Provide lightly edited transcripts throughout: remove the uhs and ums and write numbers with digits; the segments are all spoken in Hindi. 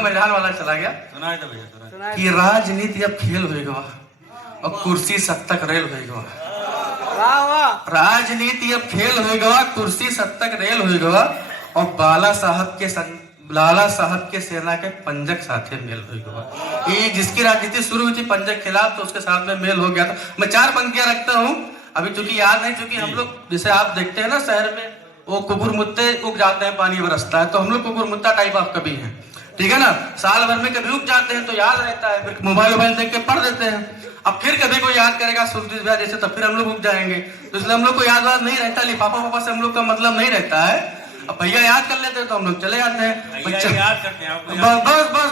एकदम मैदान वाला चला गया। सुनाए तो भैया सुनाए कि राजनीति अब खेल होगा और कुर्सी सत्तक रेल होगा। राजनीति अब खेल होगा, कुर्सी सत्तक रेल होगा और लाला साहब के सेना के पंजक साथे मेल होगा। ये जिसकी राजनीति शुरू हुई थी पंजक खिलाफ, तो उसके साथ में मेल हो गया था। मैं 4 पंक्तियां रखता हूँ अभी, चूंकि याद नहीं, क्योंकि हम लोग जैसे आप देखते हैं ना शहर में वो कुकुर मुत्ते उग जाते हैं, पानी बरसता है, तो हम लोग कुकुर मुत्ता टाइप ऑफ कभी हैं, ठीक है ना। साल भर में कभी उग जाते हैं तो याद रहता है, फिर मोबाइल देख के पढ़ देते हैं। अब फिर कभी कोई याद करेगा सुरजीत भैया जैसे, तो फिर हम लोग उग जाएंगे। तो इसलिए हम लोग को याद नहीं रहता, लिफाफा से हम लोग का मतलब नहीं रहता है। अब भैया याद कर लेते हैं तो हम लोग चले जाते हैं, याद करते हैं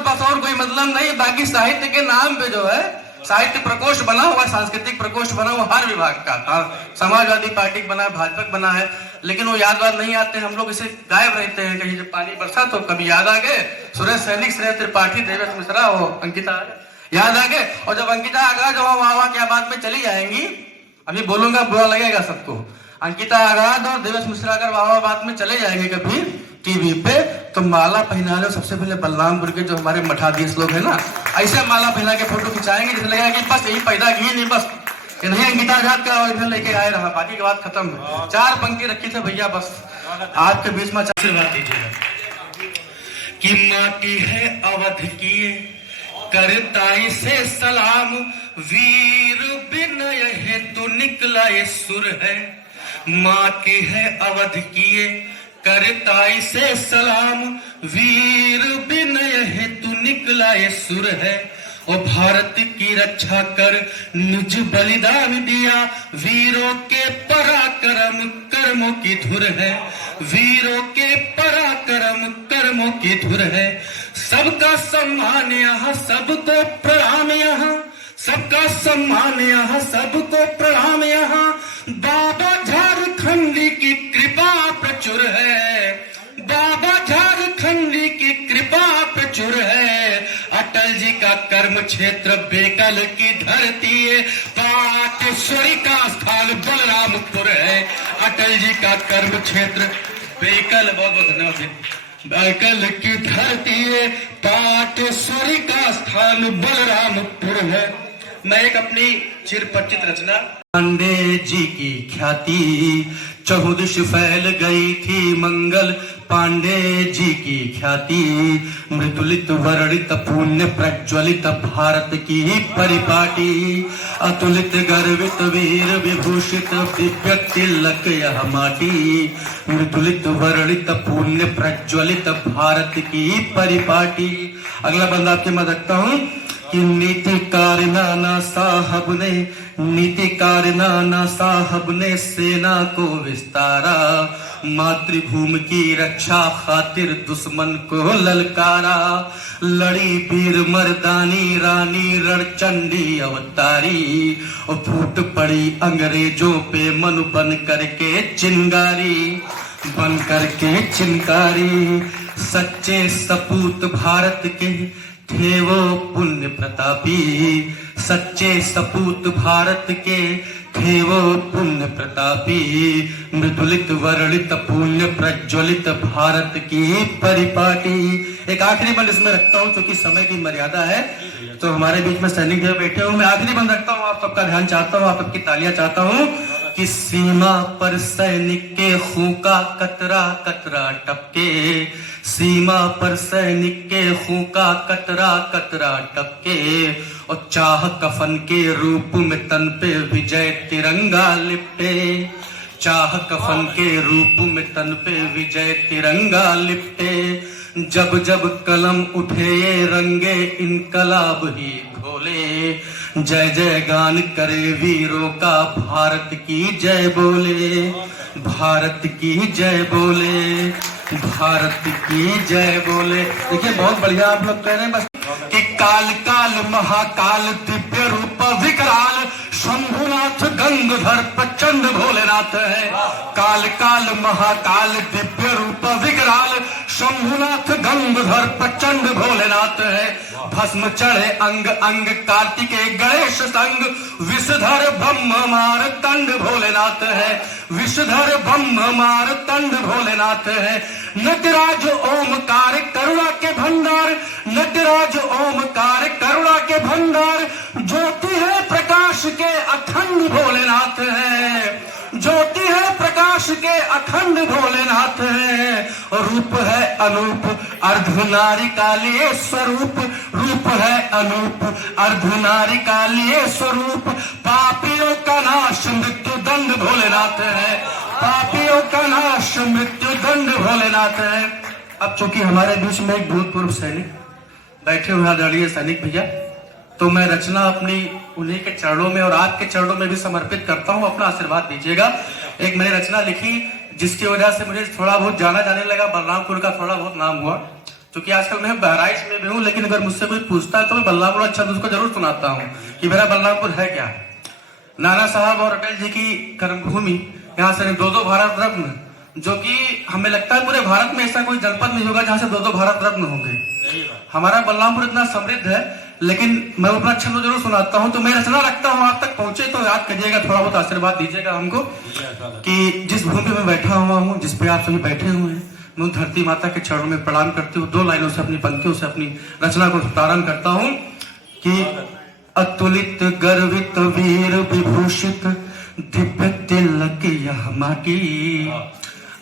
बस और कोई मतलब नहीं। बाकी साहित्य के नाम पे जो है साहित्य प्रकोष्ठ बना हुआ, सांस्कृतिक प्रकोष्ठ बना हुआ हर विभाग का था। समाजवादी पार्टी बना है, भाजपा बना है, लेकिन वो याद नहीं आते। हम लोग इसे गायब रहते हैं। कहीं जब पानी बरसा तो कभी याद आ गए सुरेश सैनिक, श्रेय त्रिपाठी, देवेश मिश्रा, वो अंकिता याद आ गए। और जब अंकिता आगाज जो वाह क्या बात में चली जाएंगी, अभी बोलूंगा बुरा लगेगा सबको, अंकिता आगाज और देवेश मिश्रा अगर वाह बात में चले जाएंगे कभी टीवी पे, तो माला पहना लो सबसे पहले बलरामपुर के जो हमारे मठाधीश लोग हैं ना, ऐसे माला पहना के फोटो खिंचाएंगे जैसे लगेगा कि बस यही पैदा किए नहीं, बस नहीं अंकिता आजाद का इधर लेके आए रहा, बाकी की बात खत्म है। 4 पंक्ति रखी थे भैया, बस आपके बीच में आशीर्वाद दीजिएगा। कि माटी है अवध किए करताई से सलाम, वीर विनय है तो निकला ये सुर है। माँ की है अवध किए करताई से सलाम, वीर विनय है तू निकला ये सुर है। और भारत की रक्षा कर निज बलिदान दिया, वीरों के पराक्रम कर्मों की धुर है। वीरों के पराक्रम कर्मों की धुर है। सबका सम्मान यहाँ, सबको प्रणाम यहाँ, सबका सम्मान यहाँ, सबको प्रणाम यहाँ। बाबा झारखंडी की कृपा प्रचुर है, बाबा झारखंडी की कृपा प्रचुर है। अटल जी का कर्म क्षेत्र बेकल की धरती है, पाटेश्वरी का स्थान बलरामपुर है। अटल जी का कर्म क्षेत्र बेकल, बहुत बहुत धन्यवाद। बेकल की धरती है, पाटेश्वरी का स्थान बलरामपुर है। मैं एक अपनी चिरपरिचित रचना, पांडे जी की ख्याति चहुदिश फैल गई थी मंगल। पांडे जी की ख्याति मृदुलित वर्णित पुण्य प्रज्वलित भारत की परिपाटी। अतुलित गर्वित वीर विभूषित दिव्य तिलक यह माटी। मृदुलित वर्णित पुण्य प्रज्वलित भारत की परिपाटी। अगला बंदा आपके मैं रखता हूँ कि नीतिकार नाना साहब ने, नीतिकार नाना साहब ने सेना को विस्तारा। मातृभूमि की रक्षा खातिर दुश्मन को ललकारा। लड़ी वीर मर्दानी रानी रणचंडी अवतारी। और फूट पड़ी अंग्रेजों पे मन बन करके चिंगारी, बन करके चिंगारी। सच्चे सपूत भारत के थे वो पुण्य प्रतापी। सच्चे सपूत भारत के थे वो पुण्य प्रतापी। मृदुलित वर्णित पुण्य प्रज्वलित भारत की परिपाटी। एक आखिरी बंद इसमें रखता हूँ क्योंकि समय की मर्यादा है, तो हमारे बीच में सैनिक जो बैठे हूँ, मैं आखिरी बंद रखता हूँ। आप सबका ध्यान चाहता हूँ, आप सबकी तालियां चाहता हूँ कि सीमा पर सैनिक के खून का कतरा कतरा टपके। सीमा पर सैनिक के खून का कतरा कतरा टपके। और चाह कफन के रूप में तन पे विजय तिरंगा लिपटे। चाह कफन के रूप में तन पे विजय तिरंगा लिपटे। जब जब कलम उठे ये रंगे इनकलाब ही घोले। जय जय गान करे वीरों का भारत की जय बोले। भारत की जय बोले, भारत की जय बोले। देखिए बहुत बढ़िया आप लोग कह रहे हैं, बस कि काल काल महाकाल दिव्य रूप विकराल शंभुनाथ गंगाधर प्रचंड भोलेनाथ है। काल काल महाकाल दिव्य रूप विकराल शंभुनाथ गंगाधर प्रचंड भोलेनाथ है। भस्म चढ़े अंग अंग कार्तिकेय गणेश संग विषधर ब्रह्म मार तंड भोलेनाथ है। विषधर ब्रह्म मार तंड भोलेनाथ है। नटराज ओमकार करुणा के भंडार, अपार करुणा के भंडार, ज्योति है प्रकाश के अखंड भोलेनाथ है, ज्योति है प्रकाश के अखंड भोलेनाथ है, रूप है अनूप अर्धनारिकालीय स्वरूप, रूप है अनूप अर्धनारिकालीय स्वरूप, पापियों का नाश मृत्यु दंड भोलेनाथ है, पापियों का नाश मृत्यु दंड भोलेनाथ है। अब चूंकि हमारे बीच में एक भूतपूर्व सैनिक बैठे हुए आदरणीय सैनिक भैया, तो मैं रचना अपनी उन्हीं के चरणों में और आपके चरणों में भी समर्पित करता हूं, अपना आशीर्वाद दीजिएगा। एक मैंने रचना लिखी जिसकी वजह से मुझे थोड़ा बहुत जाना जाने लगा, बलरामपुर का थोड़ा बहुत नाम हुआ। क्योंकि आजकल मैं बहराइच में भी हूँ, लेकिन अगर मुझसे कोई पूछता है तो मैं बलरामपुर अच्छा उसको जरूर सुनाता हूँ कि मेरा बलरामपुर है क्या। नाना साहब और अटल जी की कर्मभूमि, यहाँ से 2-2 भारत रत्न, जो कि हमें लगता है पूरे भारत में ऐसा कोई जनपद नहीं होगा जहाँ से 2-2 भारत रत्न होंगे। हमारा बलरामपुर इतना समृद्ध है, लेकिन मैं अपना छंद जरूर सुनाता हूँ। तो मैं रचना रखता हूँ, आप तक पहुंचे तो याद करिएगा, थोड़ा बहुत आशीर्वाद दीजिएगा हमको कि जिस भूमि में बैठा हुआ हूँ, जिस पे आप सभी बैठे हुए हैं, मैं धरती माता के चरणों में प्रणाम करते हुए 2 लाइनों से अपनी पंक्तियों से अपनी रचना को प्रारंभ करता हूँ कि अतुलित गर्वित वीर विभूषित दिव्य तिलक यह माटी,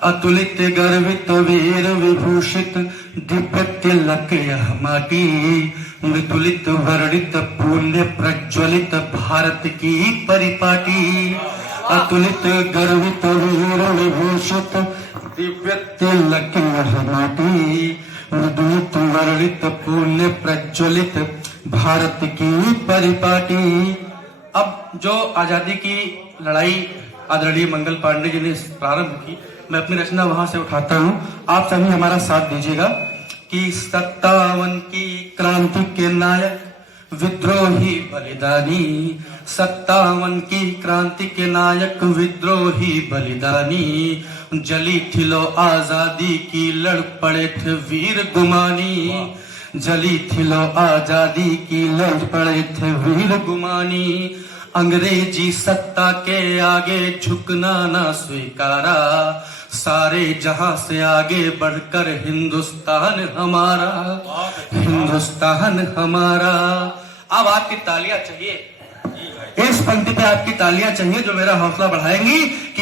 अतुलित गर्वित वीर विभूषित दिव्य तिलक यह माटी, मृदुलित वर्णित पुण्य प्रज्वलित भारत की परिपाटी, अतुलित गर्वित वीर विभूषित दिव्य तिलक यह माटी, मृदुलित वर्णित पुण्य प्रज्वलित भारत की परिपाटी। अब जो आजादी की लड़ाई आदरणीय मंगल पांडे जी ने प्रारंभ की, मैं अपनी रचना वहां से उठाता हूं, आप सभी हमारा साथ दीजिएगा कि 57 की क्रांति के नायक विद्रोही बलिदानी, 57 की क्रांति के नायक विद्रोही बलिदानी, जली थी लो आजादी की लड़ पड़े थे वीर गुमानी, जली थी लो आजादी की लड़ पड़े थे वीर गुमानी, अंग्रेजी सत्ता के आगे झुकना ना स्वीकारा, सारे जहां से आगे बढ़कर हिंदुस्तान हमारा, हिंदुस्तान हमारा। अब आपकी तालियां चाहिए, इस पंक्ति पे आपकी तालियां चाहिए जो मेरा हौसला बढ़ाएंगी कि